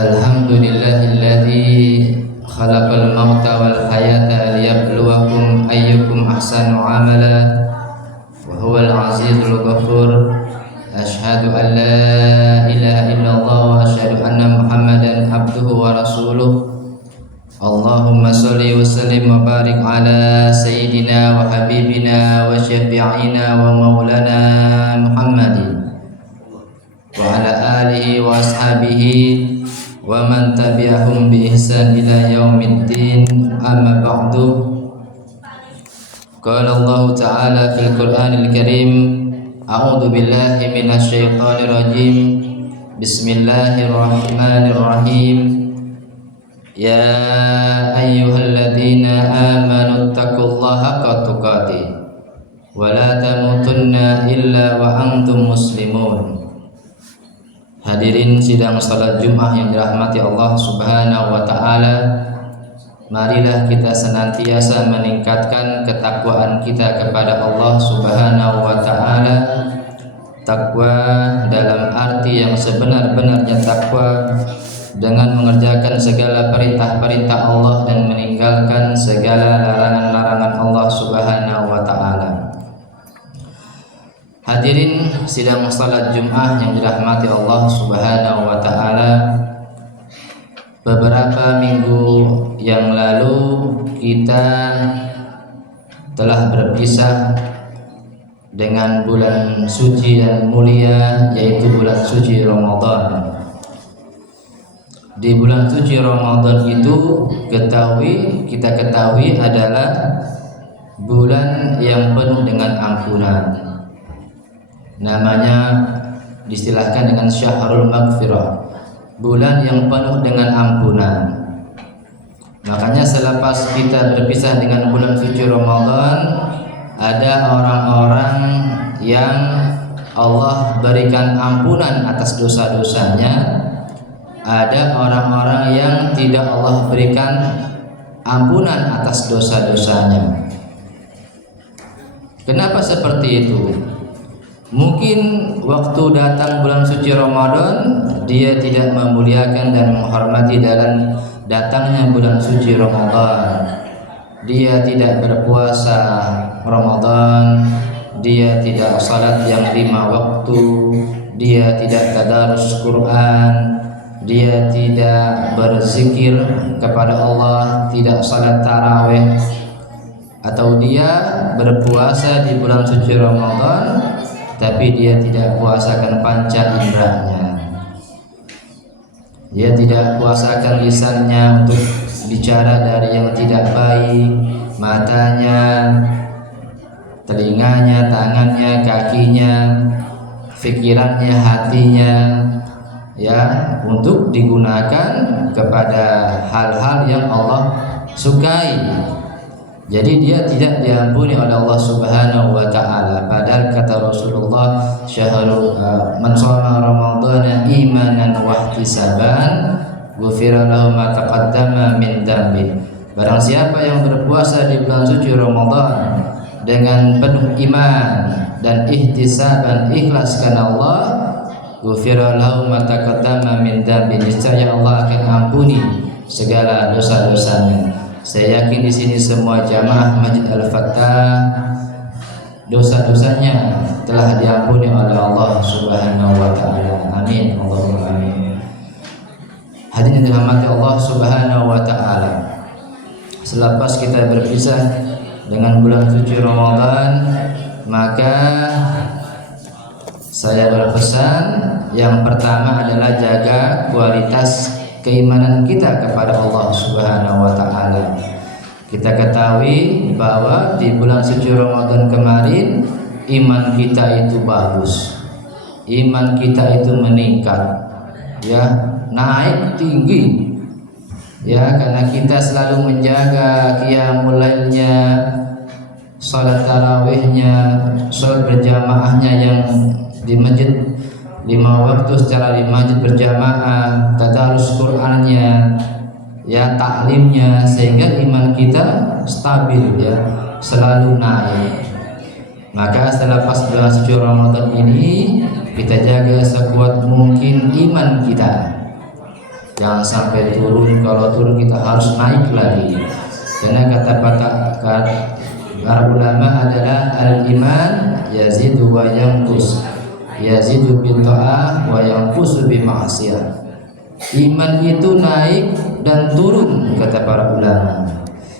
Alhamdulillahilladzi khalaqal mauta wal hayata liyabluwakum ayyukum ahsanu amala wa huwal azizul ghafur. Asyhadu an la ilaha illallah wa asyhadu anna Muhammadan abduhu wa rasuluh. Allahumma sholli wa sallim wa barik ala sayyidina wa habibina wa syafi'ina wa maulana Muhammadin wa ala alihi wa ashabihi wa man tabi'ahum bi ihsan ila yaumiddin. Amma ba'du. Qala Allah Ta'ala fil Qur'anil Karim, a'udzu billahi minasy syaithanir rajim. Bismillahirrahmanirrahim. Ya ayyuhalladzina amanu taqullaha haqqa tuqatih wa la tamutunna illa wa antum muslimun. Hadirin sidang salat Jumat yang dirahmati Allah Subhanahu wa taala, marilah kita senantiasa meningkatkan ketakwaan kita kepada Allah Subhanahu wa taala. Takwa dalam arti yang sebenar-benarnya takwa, dengan mengerjakan segala perintah-perintah Allah dan meninggalkan segala larangan-larangan Allah Subhanahu wa taala. Hadirin sidang salat Jumat yang dirahmati Allah Subhanahu wa taala, beberapa minggu yang lalu kita telah berpisah dengan bulan suci dan mulia, yaitu bulan suci Ramadan. Di bulan suci Ramadan itu kita ketahui adalah bulan yang penuh dengan ampunan. Namanya distilahkan dengan Syahrul Maghfirah, bulan yang penuh dengan ampunan. Makanya selepas kita berpisah dengan bulan suci Ramadan, ada orang-orang yang Allah berikan ampunan atas dosa-dosanya, ada orang-orang yang tidak Allah berikan ampunan atas dosa-dosanya. Kenapa seperti itu? Mungkin waktu datang bulan suci Ramadan, dia tidak memuliakan dan menghormati dalam datangnya bulan suci Ramadan. Dia tidak berpuasa Ramadan, dia tidak salat yang 5 waktu, dia tidak tadarus Quran, dia tidak berzikir kepada Allah, tidak salat tarawih, atau dia berpuasa di bulan suci Ramadan tapi dia tidak puasakan panca inderanya. Dia tidak puasakan lisannya untuk bicara dari yang tidak baik, matanya, telinganya, tangannya, kakinya, pikirannya, hatinya, ya, untuk digunakan kepada hal-hal yang Allah sukai. Jadi dia tidak diampuni oleh Allah Subhanahu wa taala. Padahal kata Rasulullah, syahrul man shoma ramadhana imanan wa ihtisaban ghufira lahu ma taqaddama min dhanbi. Barang siapa yang berpuasa di bulan suci Ramadan dengan penuh iman dan ihtisaban, ikhlas karena Allah, ghufira lahu ma taqaddama min dhanbi, niscaya Allah akan ampuni segala dosa-dosanya. Saya yakin di sini semua jamaah Masjid Al-Fattah dosa-dosanya telah diampuni oleh Allah Subhanahu wa taala. Amin. Allahumma amin. Hadirin yang dirahmati Allah Subhanahu wa taala, selepas kita berpisah dengan bulan suci Ramadan, maka saya berpesan yang pertama adalah jaga kualitas keimanan kita kepada Allah Subhanahu wa taala. Kita ketahui bahwa di bulan suci Ramadan kemarin iman kita itu bagus. Iman kita itu meningkat, ya, naik tinggi. Ya, karena kita selalu menjaga qiyamul lailnya, salat tarawihnya, salat berjamaahnya yang di masjid 5 waktu secara di masjid berjamaah, tadarus Qur'annya, ya, taklimnya, sehingga iman kita stabil, ya, selalu naik. Maka setelah pas bulan suci Ramadan ini, kita jaga sekuat mungkin iman kita. Jangan sampai turun, kalau turun kita harus naik lagi. Karena kata para ulama adalah al-iman yazidu wa yanqus, yazidu bil ta'ah wa yanqusu bi ma'siyah. Iman itu naik dan turun kata para ulama.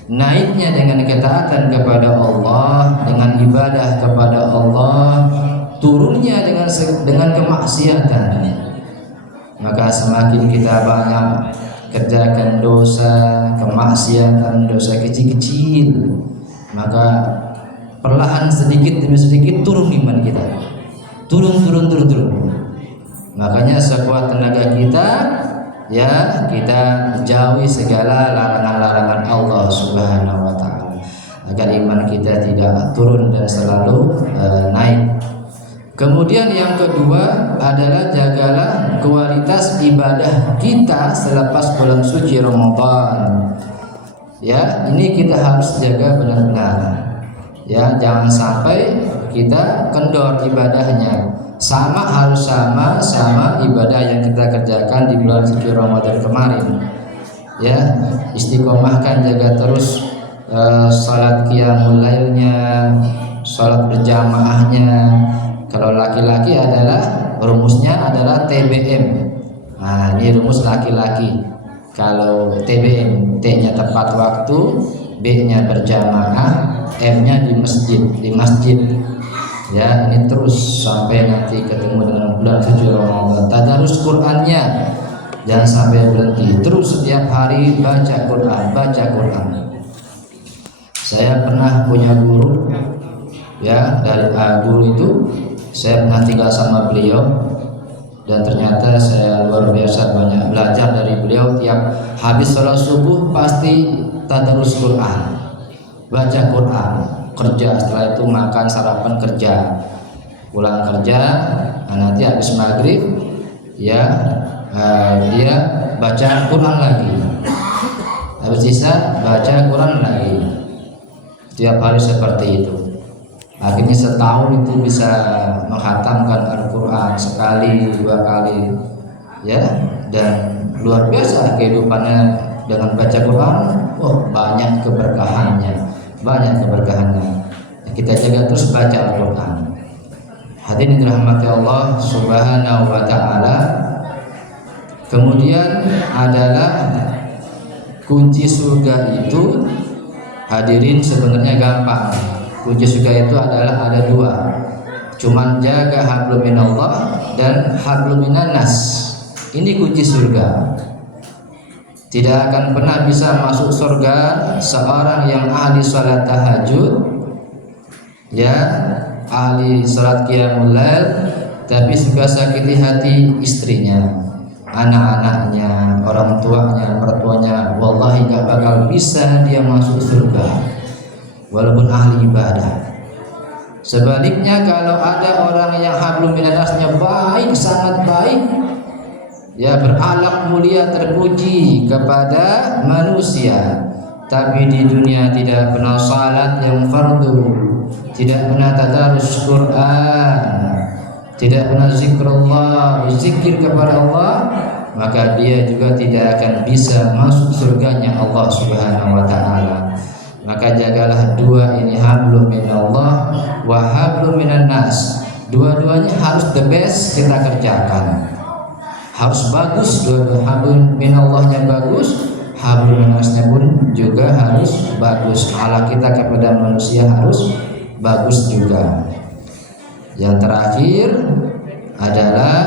Naiknya dengan ketaatan kepada Allah, dengan ibadah kepada Allah, turunnya dengan kemaksiatan. Maka semakin kita banyak kerjakan dosa, kemaksiatan, dosa kecil-kecil, maka perlahan sedikit demi sedikit turun iman kita. Turun. Makanya sekuat tenaga kita, ya kita jauhi segala larangan-larangan Allah Subhanahu wa taala agar iman kita tidak turun dan selalu naik. Kemudian yang kedua adalah jagalah kualitas ibadah kita selepas bulan suci Ramadan. Ya, ini kita harus jaga benar-benar. Ya, jangan sampai kita kendor ibadahnya. Harus sama ibadah yang kita kerjakan di bulan suci Ramadan kemarin. Ya, istiqomahkan, jaga terus salat qiyamul lailnya, salat berjamaahnya. Kalau laki-laki adalah rumusnya adalah TBM. Nah, ini rumus laki-laki. Kalau TBM, T-nya tepat waktu, B-nya berjamaah, M-nya di masjid. Ya, ini terus sampai nanti ketemu dengan bulan suci Ramadan. Tadarus Qur'annya jangan sampai berhenti. Terus setiap hari baca Quran. Saya pernah punya guru, ya, dari guru itu saya pernah tinggal sama beliau, dan ternyata saya luar biasa banyak belajar dari beliau. Tiap habis sholat subuh pasti tadarus Quran, baca Quran, kerja, setelah itu makan, sarapan, kerja, pulang kerja. Nanti habis maghrib ya dia baca Quran lagi, habis isya baca Quran lagi. Tiap hari seperti itu. Akhirnya setahun itu bisa menghatamkan Al-Quran sekali, 2 kali, ya, dan luar biasa kehidupannya dengan baca Quran. Banyak keberkahannya. Kita jaga terus baca Al-Quran. Hadirin dirahmati Allah Subhanahu wa taala. Kemudian adalah kunci surga itu, hadirin, sebenarnya gampang. Kunci surga itu adalah ada 2. Cuman jaga hablum minallah dan hablum minannas. Ini kunci surga. Tidak akan pernah bisa masuk surga seorang yang ahli salat tahajud, ya, ahli salat qiyamul lail, tapi suka sakiti hati istrinya, anak-anaknya, orang tuanya, mertuanya. Wallahi gak bakal bisa dia masuk surga walaupun ahli ibadah. Sebaliknya, kalau ada orang yang hablum minannasnya baik, sangat baik, ya, berakhlak mulia, terpuji kepada manusia, tapi di dunia tidak pernah salat yang fardu, tidak pernah tadarus Quran, tidak pernah zikrullah, zikir kepada Allah, maka dia juga tidak akan bisa masuk surganya Allah Subhanahu wa taala. Maka jagalah 2 ini, hablum minallah wa hablum minannas. Dua-duanya harus the best kita kerjakan. Harus bagus, dua-dua hablum minallahnya bagus, hablum minannasnya pun juga harus bagus. Akhlak kita kepada manusia harus bagus juga. Yang terakhir adalah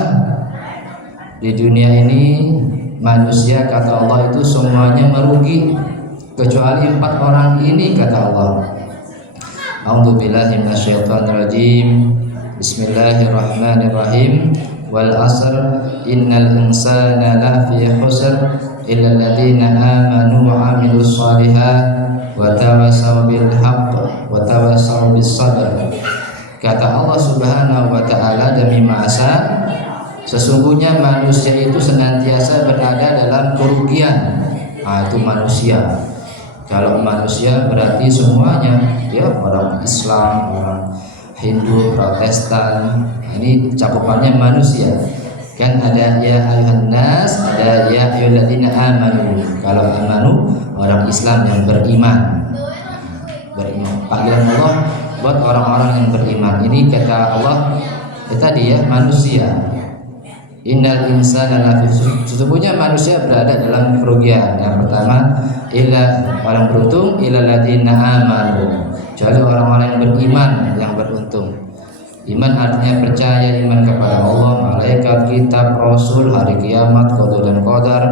di dunia ini manusia, kata Allah, itu semuanya merugi kecuali 4 orang ini, kata Allah. A'udzubillahi minasyaitonirrajim. Bismillahirrahmanirrahim. Wal 'asr innal insana lafi khusr illa alladziina aamanu wa 'amilus shalihat wa tawassaw bil haqq wa tawassaw bis sabr. Kata Allah Subhanahu wa taala, demi masa sesungguhnya manusia itu senantiasa berada dalam kerugian. Itu manusia. Kalau manusia berarti semuanya, ya, orang Islam, orang Hindu, Protestan, ini cakupannya manusia. Kan ada ya ayuhan nas, ada ya ayyuhalladzina amanu. Kalau amanu orang Islam yang beriman. Panggilan Allah buat orang-orang yang beriman. Ini kata Allah, tadi ya, manusia. Innal insana lafi khusr. Sesungguhnya manusia berada dalam kerugian. Yang pertama, orang beruntung illal ladzina amanu. Kecuali orang-orang yang beriman yang beruntung. Iman artinya percaya, iman kepada Allah, malaikat, kitab, rasul, hari kiamat, qada dan qadar.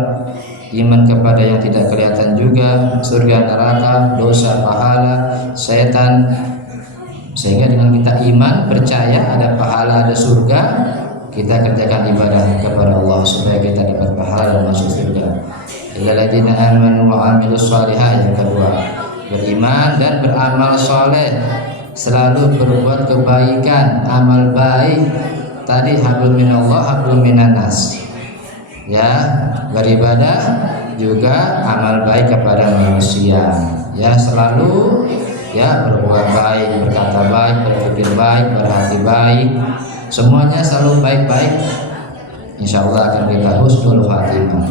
Iman kepada yang tidak kelihatan juga, surga, neraka, dosa, pahala, setan. Sehingga dengan kita iman, percaya ada pahala, ada surga, kita kerjakan ibadah kepada Allah supaya kita dapat pahala dan masuk surga. Illal ladzina amanu wa amilus shalihat. Yang kedua, beriman dan beramal soleh, selalu berbuat kebaikan, amal baik. Tadi hablum minallah, hablum minannas. Ya, beribadah juga amal baik kepada manusia. Ya, selalu ya berbuat baik, berkata baik, berpikir baik, berhati baik. Semuanya selalu baik-baik. Insyaallah akan kita husnul khatimah.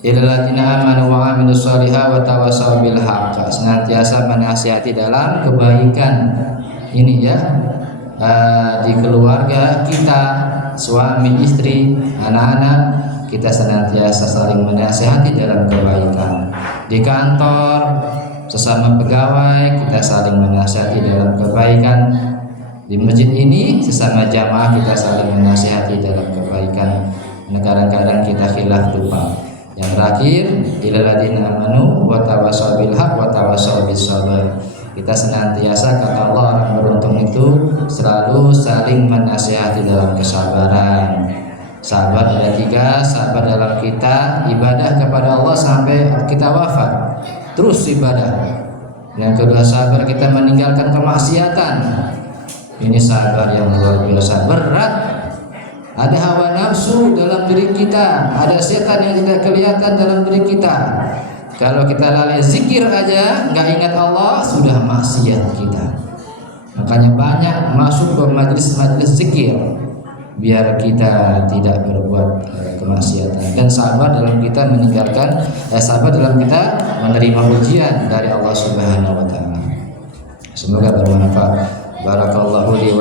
Illal ladzina amanu wa amilus shalihat wa tawassaw bil haqq. Senantiasa menasihati dalam kebaikan. Ini ya, di keluarga kita, suami, istri, anak-anak, kita senantiasa saling menasihati dalam kebaikan. Di kantor, sesama pegawai, kita saling menasihati dalam kebaikan. Di masjid ini sesama jamaah kita saling menasihati dalam kebaikan. Kadang-kadang kita khilaf lupa. Yang terakhir, illal ladzina amanu wa tawassaw bil haqq wa tawassaw bis sabr. Kita senantiasa, kata Allah, orang beruntung itu selalu saling menasihati dalam kesabaran. Sabar ada 3, sabar dalam kita ibadah kepada Allah sampai kita wafat, terus ibadah. Yang kedua, sabar kita meninggalkan kemaksiatan. Ini sabar yang luar biasa berat. Ada hawa nafsu dalam diri kita, ada setan yang tidak kelihatan dalam diri kita. Kalau kita lalai zikir aja, nggak ingat Allah, sudah maksiat kita. Makanya banyak masuk ke majelis-majelis zikir, biar kita tidak berbuat kemaksiatan. Dan sabar dalam kita meninggalkan, sabar dalam kita menerima ujian dari Allah Subhanahu Wa Taala. Semoga bermanfaat. Barakallahu li wa